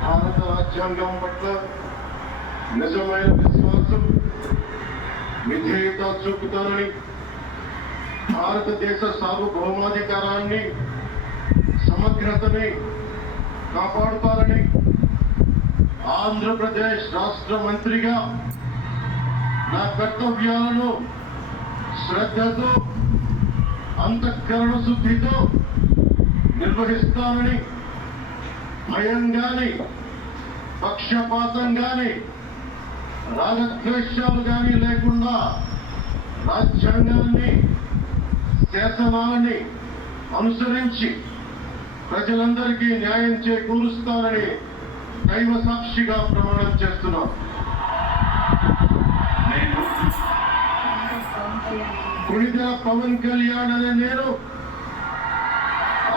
భారత రాజ్యాంగం పట్ల నిజమైన విశ్వాసం విధేయత చూపుతారని భారతదేశ సార్వభౌమాధికారాన్ని సమగ్రతని కాపాడుతారని ఆంధ్రప్రదేశ్ రాష్ట్ర మంత్రిగా నా కర్తవ్యాలను శ్రద్ధతో అంతఃకరణ శుద్ధితో నిర్వహిస్తానని భయం గాని పక్షపాతం గాని రాగద్వేషాలు గాని లేకుండా రాజ్యాంగాన్ని శాసనాలని అనుసరించి ప్రజలందరికీ న్యాయం చేకూరుస్తానని దైవ సాక్షిగా ప్రమాణం చేస్తున్నాను నేను పవన్ కళ్యాణ్ అనే నేను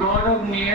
গৌরব নিয়ে